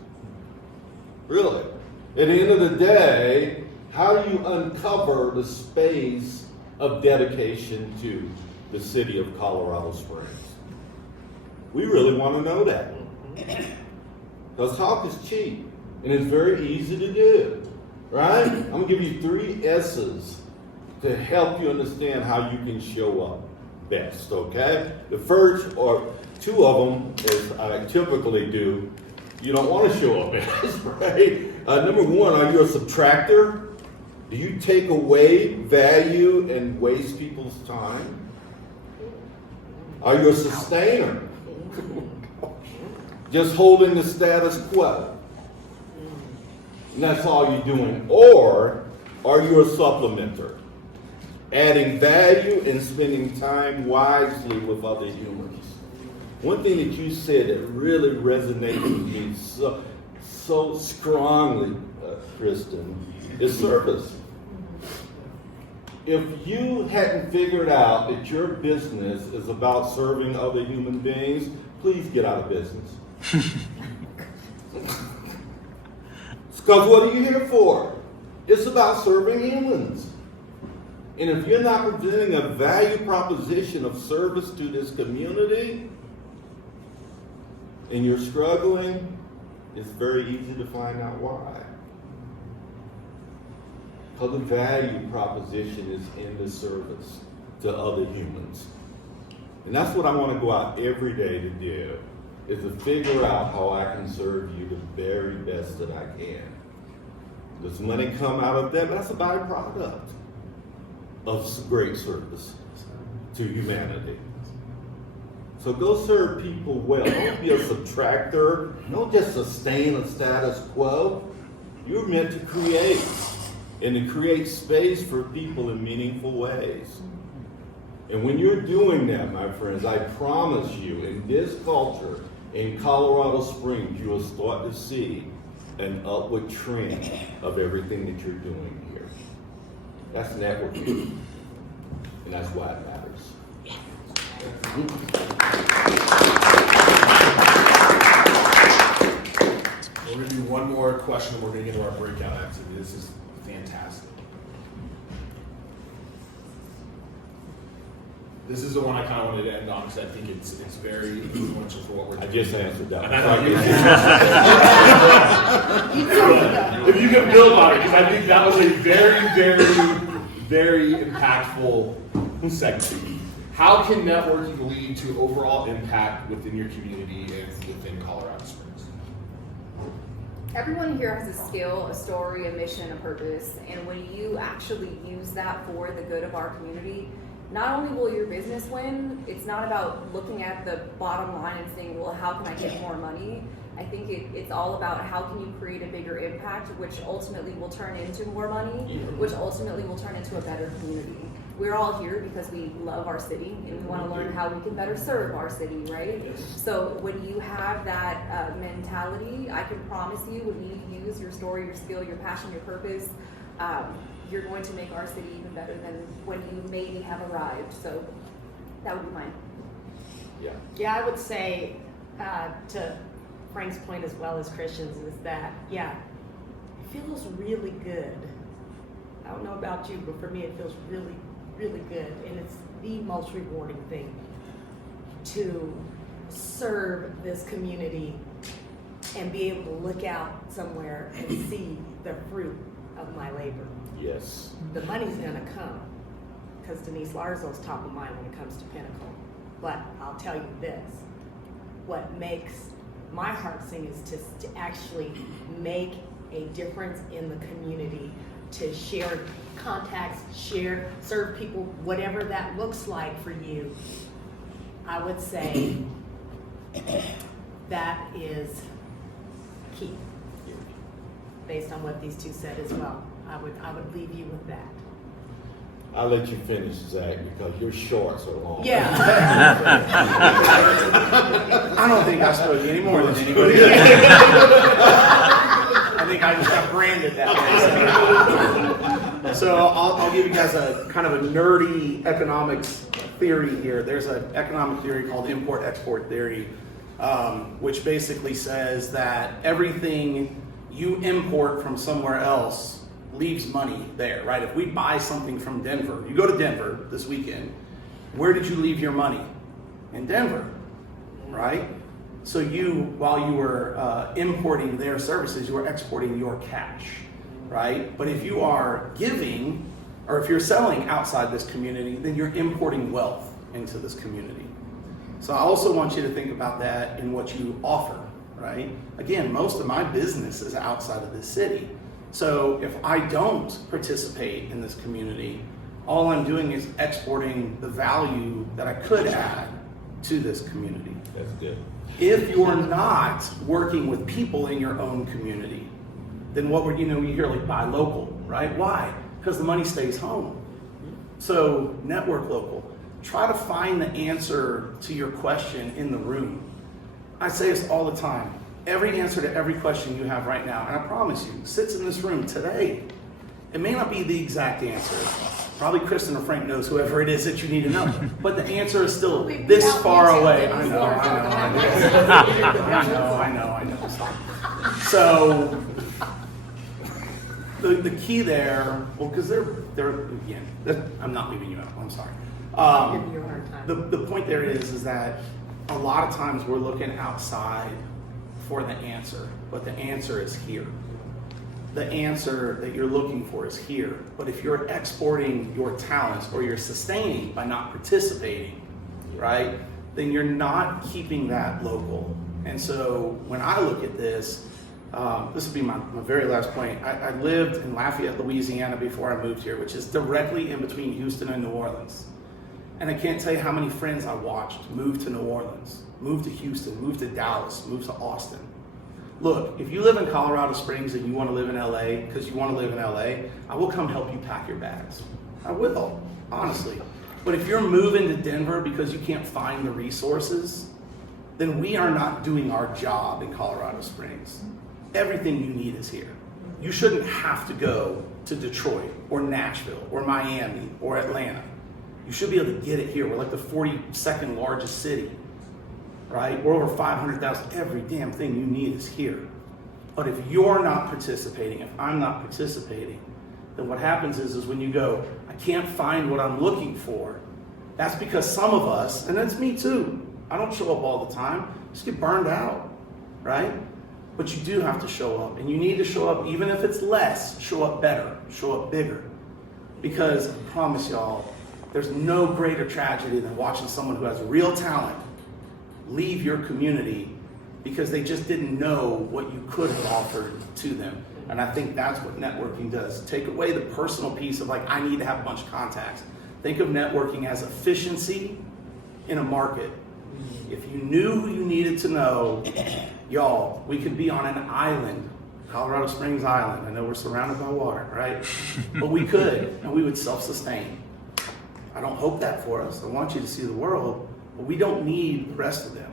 Really? At the end of the day, how do you uncover the space of dedication to the city of Colorado Springs? We really want to know that. Because talk is cheap, and it's very easy to do, right? I'm going to give you 3 S's to help you understand how you can show up best, okay? The first, or 2 of them, as I typically do, you don't want to show up best, right? Number 1, are you a subtractor? Do you take away value and waste people's time? Are you a sustainer? Just holding the status quo. And that's all you're doing. Or are you a supplementer? Adding value and spending time wisely with other humans. One thing that you said that really resonated with me so strongly, Kristen, is service. If you hadn't figured out that your business is about serving other human beings, please get out of business. Because what are you here for? It's about serving humans. And if you're not presenting a value proposition of service to this community, and you're struggling, it's very easy to find out why. Because the value proposition is in the service to other humans. And that's what I want to go out every day to do, is to figure out how I can serve you the very best that I can. Does money come out of that? But that's a byproduct of great service to humanity. So go serve people well. Don't be a subtractor. Don't just sustain a status quo. You're meant to create, and to create space for people in meaningful ways. And when you're doing that, my friends, I promise you, in this culture, in Colorado Springs, you will start to see an upward trend of everything that you're doing here. That's networking, and that's why it matters. We're going to do one more question, and we're going to get into our breakout activity. This is fantastic. This is the one I kind of wanted to end on because I think it's very influential for what we're doing. I just answered that. If you can build on it, because I think that was a very, very, very impactful segment. How can networking lead to overall impact within your community and within Colorado Springs? Everyone here has a skill, a story, a mission, a purpose, and when you actually use that for the good of our community, not only will your business win, it's not about looking at the bottom line and saying, well, how can I get more money? I think it's all about how can you create a bigger impact, which ultimately will turn into more money, which ultimately will turn into a better community. We're all here because we love our city and we want to learn how we can better serve our city, right? So when you have that mentality, I can promise you when you use your story, your skill, your passion, your purpose, you're going to make our city even better than when you maybe have arrived. So that would be mine. Yeah, I would say to Frank's point as well as Christian's is that, yeah, it feels really good. I don't know about you, but for me it feels really, really good. And it's the most rewarding thing to serve this community and be able to look out somewhere and see the fruit of my labor. Yes. The money's gonna come because Denise Larzo's top of mind when it comes to Pinnacle. But I'll tell you this, what makes my heart sing is to actually make a difference in the community, to share contacts, serve people, whatever that looks like for you. I would say that is key. based on what these two said as well. I would leave you with that. I'll let you finish, Zach, because your shorts are long. Yeah. I don't think I spoke any more than anybody else. I think I just got branded that way. So I'll give you guys a kind of a nerdy economics theory here. There's an economic theory called import-export theory, which basically says that everything you import from somewhere else leaves money there, right? If we buy something from Denver, you go to Denver this weekend, where did you leave your money? In Denver, right? So while you were importing their services, you were exporting your cash, right? But if you are giving, or if you're selling outside this community, then you're importing wealth into this community. So I also want you to think about that in what you offer, right? Again, most of my business is outside of this city. So if I don't participate in this community, all I'm doing is exporting the value that I could add to this community. That's good. If you're not working with people in your own community, then what would, you hear like buy local, right? Why? Because the money stays home. So network local. Try to find the answer to your question in the room. I say this all the time. Every answer to every question you have right now, and I promise you, sits in this room today. It may not be the exact answer. Probably Kristen or Frank knows whoever it is that you need to know. But the answer is still this far away. I know. Stop. So the key there, well, because they're again, I'm not leaving you out. I'm sorry. I'll give you a hard time. The point there is that a lot of times we're looking outside for the answer, but the answer is here. The answer that you're looking for is here. But if you're exporting your talents or you're sustaining by not participating, right, then you're not keeping that local. And so when I look at this, this would be my very last point. I lived in Lafayette, Louisiana before I moved here, which is directly in between Houston and New Orleans. And I can't tell you how many friends I watched move to New Orleans, move to Houston, move to Dallas, move to Austin. Look, if you live in Colorado Springs and you want to live in LA because you want to live in LA, I will come help you pack your bags. I will, honestly. But if you're moving to Denver because you can't find the resources, then we are not doing our job in Colorado Springs. Everything you need is here. You shouldn't have to go to Detroit or Nashville or Miami or Atlanta. You should be able to get it here. We're like the 42nd largest city, right? We're over 500,000. Every damn thing you need is here. But if you're not participating, if I'm not participating, then what happens is when you go, I can't find what I'm looking for, that's because some of us, and that's me too, I don't show up all the time, just get burned out, right? But you do have to show up, and you need to show up, even if it's less, show up better, show up bigger. Because I promise y'all, there's no greater tragedy than watching someone who has real talent leave your community because they just didn't know what you could have offered to them. And I think that's what networking does. Take away the personal piece of like, I need to have a bunch of contacts. Think of networking as efficiency in a market. If you knew who you needed to know, y'all, we could be on an island, Colorado Springs Island. I know we're surrounded by water, right? But we could, and we would self-sustain. I don't hope that for us. I want you to see the world, but we don't need the rest of them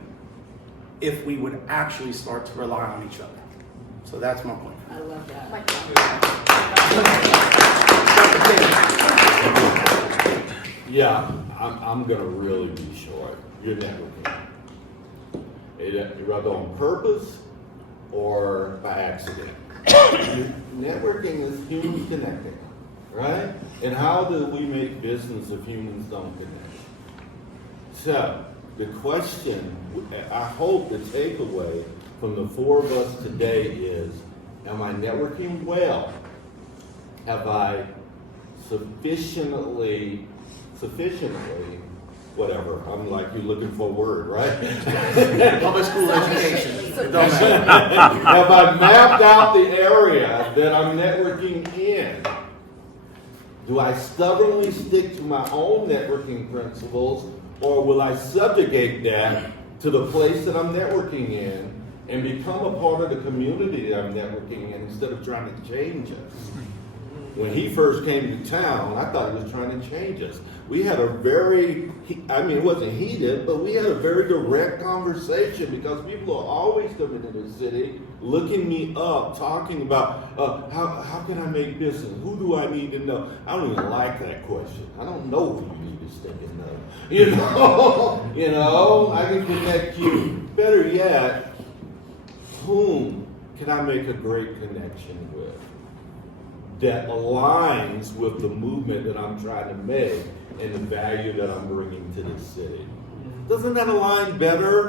if we would actually start to rely on each other. So that's my point. I love that. Yeah, I'm gonna really be short. You're networking. You're either on purpose or by accident. Networking is humans connecting, right? And how do we make business if humans don't connect? So, the question, I hope the takeaway from the four of us today is, am I networking well? Have I sufficiently, whatever, I'm like you looking for a word, right? Public school education. It don't matter. Have I mapped out the area that I'm networking in? Do I stubbornly stick to my own networking principles, or will I subjugate that to the place that I'm networking in and become a part of the community that I'm networking in instead of trying to change us. When he first came to town, I thought he was trying to change us. We had a very, it wasn't heated, but we had a very direct conversation because people are always coming into the city, looking me up, talking about how can I make business? Who do I need to know? I don't even like that question. I don't know who you need to stick in know. You know, I can connect you. Better yet, whom can I make a great connection with that aligns with the movement that I'm trying to make and the value that I'm bringing to the city? Doesn't that align better?